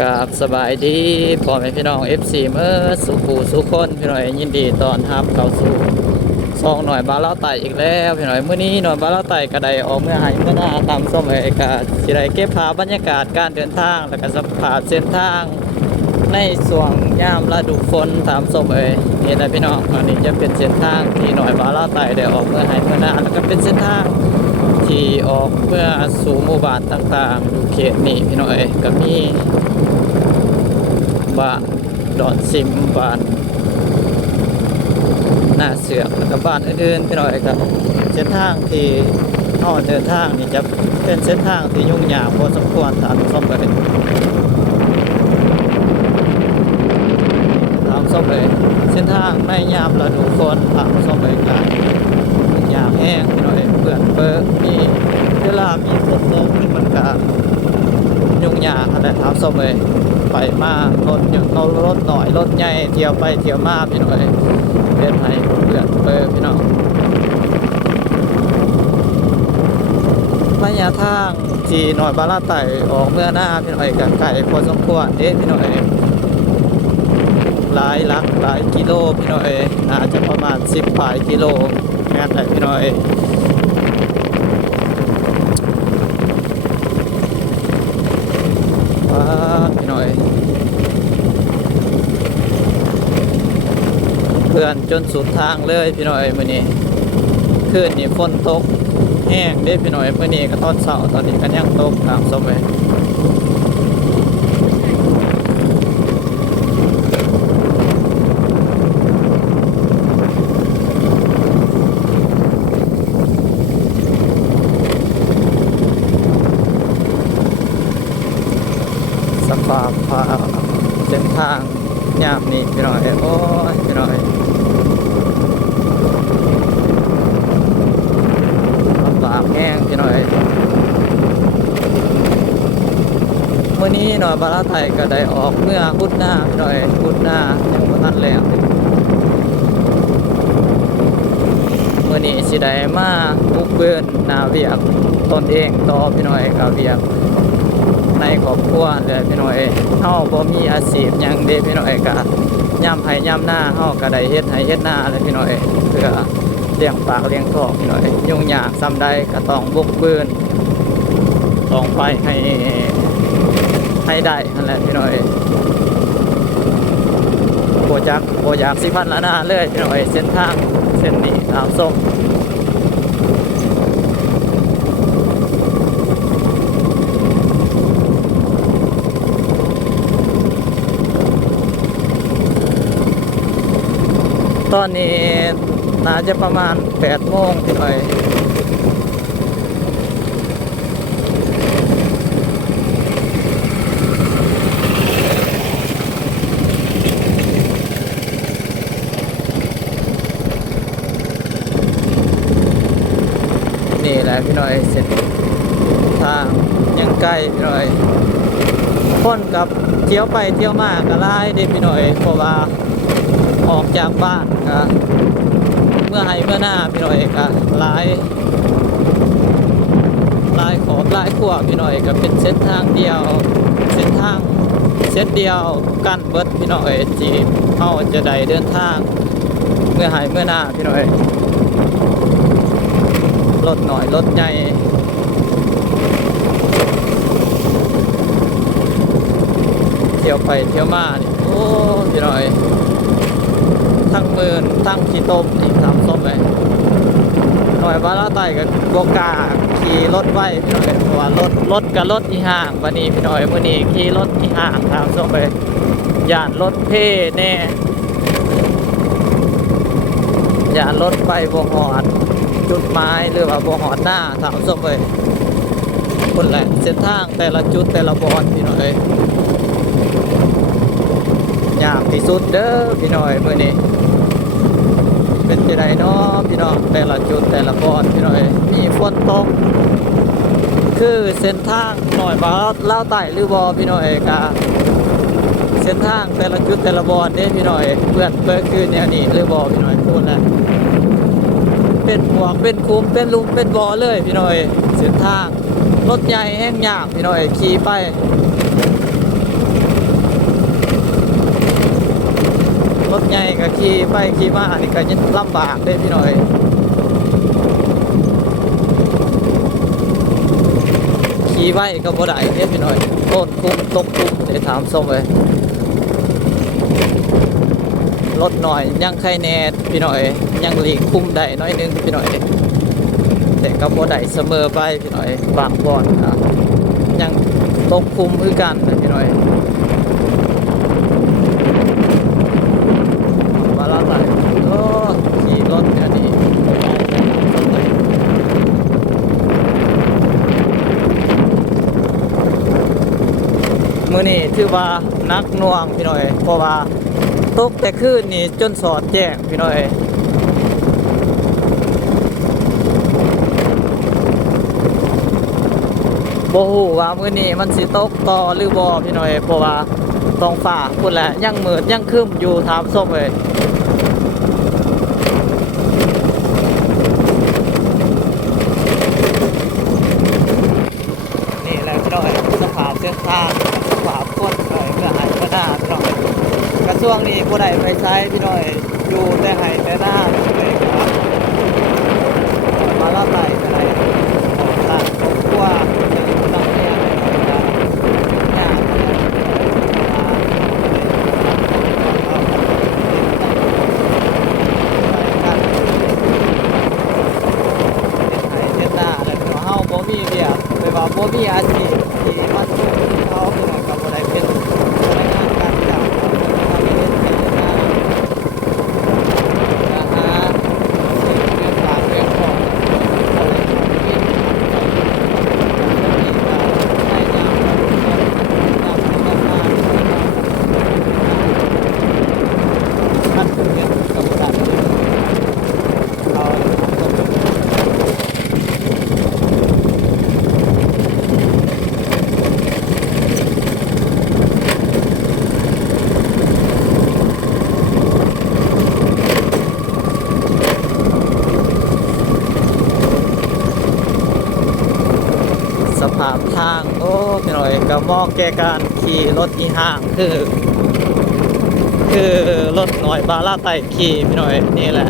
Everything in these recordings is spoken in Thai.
กับสบายดีพ่อแม่พี่น้อง FC เมื่อสุขูสุคนพี่น้อยยินดีตอนรับเข้าสู่ซองหน่อยบาเล่าไต่อีกแล้วพี่น้อยเมื่อนี้หน่อยบาเล่าไต่กระไดออกเมื่อไหร่เมื่อหน้าตามส้มเอกาสิได้เก็บภาพบรรยากาศการเดินทางและก็สภาพเส้นทางในช่วงยามฤดูฝนตามส้มนี่แหละพี่น้องอันนี้จะเป็นเส้นทางที่หน่อยบาเล่าไต่ได้ออกเมื่อไหร่เมื่อหน้าแล้วก็เป็นเส้นทางที่ออกเพื่อสู่หมู่บ้านต่างๆอยู่เขตนี้พี่น้อยก็มีบ้านดอนซิมบ้านหน้าเสือกแล้วก็บ้านอื่นๆพี่น้อยครับเส้นทางที่เดินทางนี่จะเป็นเส้นทางที่ยุ่งยากพอสมควรตามส้มเลยเส้นทางไม่ยามฤดูฝนตามส้มเลยกันยุ่งยากแห้งพี่น้อยเปื้อนเปื้อนมีเวลามีฝนตกนี่มันก็ยุ่งยากอะไรตามส้มเลยไปมารถอย่างเรารถหน่อยรถใหญ่เที่ยวไปเที่ยวมาพี่น้อยเป็นไงเปื้อนเปื้อนพี่น้องระยะทางที่หน่อยบาลาไต่ออกเมื่อหน้าพี่น้อยกับไก่พอสมควรพี่น้อยหลายกิโลพี่น้อยอาจจะประมาณ10 ปลายกิโลแม่นเลยพี่น้อยพี่น้อยเพื่อนจนสุดทางเลยพี่น้อยมื้อนี้คืนนี้ฝนตกแห้งเด้พี่น้อยมื้อนี้ก็ตอนเช้าตอนนี้ก็ยังตกตามส้มเลยสภาพเส้นทางยามนี้พี่น้อยโอ้ยพี่น้อยลำบากแห้งพี่น้อยเมื่อนี้หน่อยบาลาไทยก็ได้ออกเมื่อพุธหน้าพี่น้อยพุธหน้ายังบ่ทันแล้วเมื่อนี้สิได้มาบุกเบิ้นนาเวียกตนเองต่อพี่น้อยกับเวียกในครอบครัวเลยพี่น้อยเฮาบ่มีอาชีพหยังเด้พี่น้อยก็ย่ำไผย่ำหน้าเฮาก็ได้เฮ็ดให้เฮ็ดหน้าเลยพี่น้อยเพื่อเลี้ยงปากเลี้ยงท้องพี่น้อยยุ่งยากซ้ำใดก็ต้องบุกเบิ้นต้องไปให้ได้นั่นแหละพี่น้อยบ่อยากสิพันละหน้าเลยพี่น้อยเส้นทางเส้นนี้ตามส้มตอนนี้น่าจะประมาณ8 โมงพี่น้อยนี่แหละพี่น้อยเส้นทางยังใกล้พี่น้อยคนกับเที่ยวไปเที่ยวมาก็หลายเด้พี่น้อยเพราะว่าออกจากบ้านก็เมื่อหน้าพี่น้อยก็หลายขอบหลายขวบพี่น้อยก็เป็นเส้นทางเดียวเส้นเดียวกั้นเบิดพี่น้อยจีเขาจะได้เดินทางเมื่อหน้าพี่น้อยรถหน่อยรถใหญ่เที่ยวไปเที่ยวมานี่โอ้พี่น้อยทั้งมืนทั้งขี้ต้มอีกทำส้มเลยหน่อยบาลาไต่กับโบกาขี่รถไว้พี่น้อยเพราะว่ารถกับรถที่ห่างวันนี้พี่น้อยวันนี้ขี่รถที่ห่างทำส้มเลยย่านรถเท่แน่ย่านรถไปบ่หอดจุดหมายหรือว่าบ่หอดหน้าทำส้มเลยคนแหละเส้นทางแต่ละจุดแต่ละบอนพี่น้อยยากที่สุดเด้อพี่น้อยมื้อนี้เป็นจังได๋เนาะพี่น้องแต่ละจุดแต่ละบอนพี่น้อยมีฝนตกคือเส้นทางหน่อยบ่ลาวใต้หรือบ่พี่น้อยก็เส้นทางแต่ละจุดแต่ละบอนเด้พี่น้อยเพื่อนคือแนวนี้หรือบ่พี่น้อยพูดแล้วเป็นพวกเป็นคุ้มเป็นลุมเป็นบ่อเลยพี่น้อยเส้นทางรถใหญ่แห้งยากพี่น้อยขี่ไป ใหญ่ก็ขี่ไปขี่มานี่ก็ยังลำบากเด้พี่น้อยขี่ไว้ก็บ่ได้เด้พี่น้อยต้นคุ้มตกคุ้มได้ถามส้มเลยรถหน่อยยังใครแน่พี่น้อยยังหลีกคุ้มได้น้อยนึงพี่น้อยแต่ก็บ่ได้เสมอไปพี่น้อยบางบ่อนนะยังตกคุ้มคือกันนะพี่น้อยมาละไหลโอ้ขี่รถเนี่ยนี่มื้อนี้ถือว่านักหน่วงพี่น้อยเพราะว่าตกแต่คืนนี่จนสอดแจ้งพี่น้อยบ่ฮู้ว่ามื้อนี้มันสิตกต่อหรือบ่พี่น้อยเพราะว่าท้องฟ้าพุ่นแหละยังมืดยังครึ้มอยู่ถามส้มเอ้ยนี่แหละพี่น้อยสภาพเส้นทางสภาพคนพี่น้อยเมื่อหายเมื่อหน้าพี่น้อยกระช่วงนี้บ่ได้ไปใช้พี่น้อยอยู่แต่หายแต่หน้าพี่น้อยครับมาละไปก็ได้ต่างครอบครัวยังตั้งเนี่ยยากเฮาบ่มีเวียกไปว่าบ่มีอาชีพที่มาสู้เขาคือก็บ่ได้เป็นรายงานการจ้างเขาบ่ได้เฮ็ดเป็นงานนะฮะเรื่องฝากเรื่องของอะไรที่เป็นให้ยามตามต้องมาคัดเรื่องกับบ่ได้เอาสภาพทางโอ้พี่หน่อยก็เหมาะแก่การขี่รถอีห่างคือรถหน่อยบาลาไต่ขี่พี่หน่อยนี่แหละ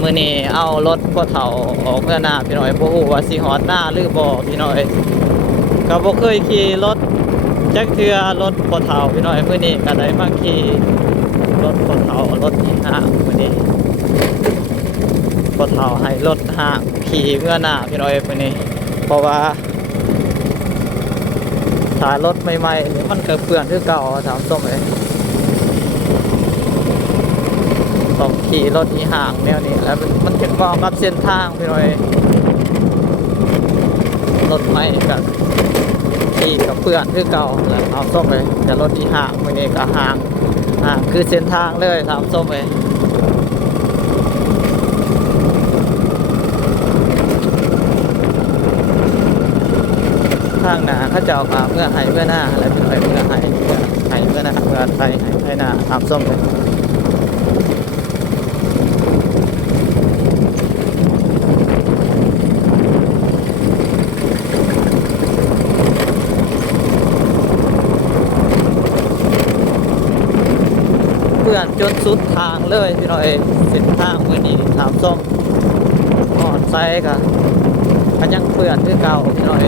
มื้อนี้เอารถพ่อเฒ่าออกเมื่อหน้าพี่หน่อยบ่ฮู้ว่าสิฮอดหน้าหรือบ่พี่หน่อยก็บ่เคยขี่รถจักเทื่อรถพ่อเฒ่าพี่หน่อยมื้อนี้ก็ได้มาขี่รถพ่อเฒ่ารถอีห่างมื้อนี้พ่อเฒ่าให้รถห่างขี่เมื่อหน้าพี่หน่อยมื้อนี้เพราะว่าถ้ารถใหม่ๆมันก็เปื้อนคือเก่าถามส้มเลยต้องขี่รถอีห่างแนวนี้แล้วมันจะเหมาะกับเส้นทางพี่หน่อยรถใหม่กับขี่กับเปื้อนคือเก่าแล้วถามส้มเลยแต่รถอีห่างมื้อนี้ก็ห่างคือเส้นทางเลยถามส้มเลยทางหนาเขาจะออกมาเมื่อให้เมื่อหน้าอะไรเป็นอะไรเมื่อให้เมื่อหน้าเมื่อไทยให้หน้าตามส้มเลยเพื่อนจนสุดทางเลยพี่หน่อยเส้นทางมือนี้ตามส้มอ่อนไซกันมันยังเปื่อนคือเก่าพี่หน่อย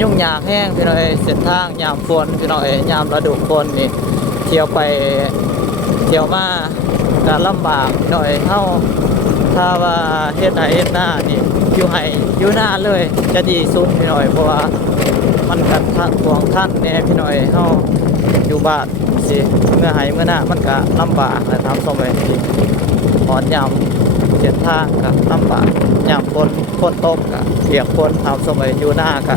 ยุ่งยากแห้งพี่น้อยเส้นทางยามฝนพี่น้อยยามฤดูฝนนี่เที่ยวไปเที่ยวมาก็ลำบากพี่น้อยเฮาถ้าว่าเฮ็ดหน้านี่อยู่ให้อยู่หน้าเลยจะดีสุดพี่น้อยเพราะว่ามันกันทักห่วงท่านแน่พี่น้อยเฮาอยู่บ้านสิเมื่อให้เมื่อหน้ามันก็ลำบากนะทำสมัยนี้ถอนยามเส้นทางก็ลำบากยามฝนตกก็เปียกฝนทำสมัยอยู่หน้าก็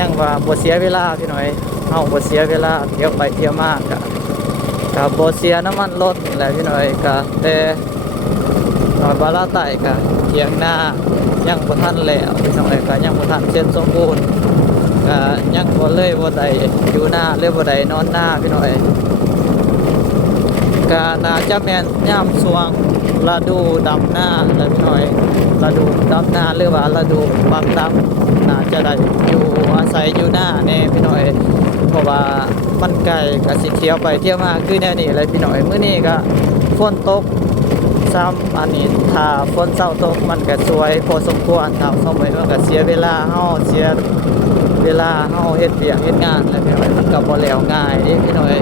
ยังว่าบ่เสียเวลาพี่หน่อยเฮาบ่เสียเวลาเที่ยวไปเที่ยวมาก็บ่เสียน้ำมันรถแหละพี่หน่อยก็แต่หน่อยบาลาไต่ก็เที่ยงหน้ายังบ่ทันแล้วพี่หน่อยก็ยังบ่ทันเสร็จสมบูรณ์ก็ยังบ่เลยบ่ได้อยู่หน้าเลยบ่ได้นอนหน้าพี่หน่อยก็น่าจะแม่นยามช่วงฤดูดำหน้าแหละพี่หน่อยฤดูดำหน้าหรือว่าฤดูบางดำน่าจะได้อยู่อาศัยอยู่หน้าแน่พี่หน่อย เพราะว่ามันไกลก็สิเที่ยวไปเที่ยวมาคือแนวนี้เลยพี่น้อยมื้อนี้ก็ฝนตกซ้ำอันนี้ถ้าฝนเช้าตกมันก็สวยพอสมควรถ้าสมัยมันก็เสียเวลาเฮาเสียเวลาเฮาเฮ็ดเวียกเฮ็ดงานแล้วพี่น้อยมันก็บ่แล้วง่ายเด้พี่น้อย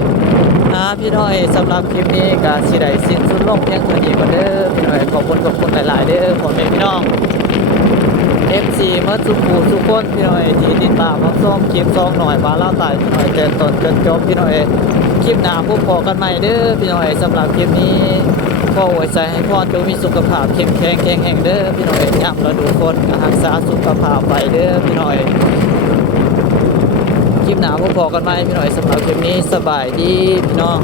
พี่น้อยสำหรับคลิปนี้ก็สิได้สิ้นสุดลงเพียงเท่านี้ก่อนเด้อพี่น้อยขอบคุณหลายๆเด้อพ่อแม่พี่น้อง FC เมื่อสุขูทุกคนพี่น้อยที่ติดตามรับชมคลิปซองหน่อยบาเล่าตายพี่น้อยแต่ต้นจนจบพี่น้อยคลิปหน้าพบกันใหม่เด้อพี่น้อยสำหรับคลิปนี้ก็อวยใจให้พ่อจงมีสุขภาพเข้มแข็งแข็งแรงเด้อพี่น้อยย้ำเราดูคนรักษาสุขภาพไว้เด้อพี่น้อยคลิปหน้าพบกันใหม่พี่น้อยสำหรับคลิปนี้สบายดีพี่น้อง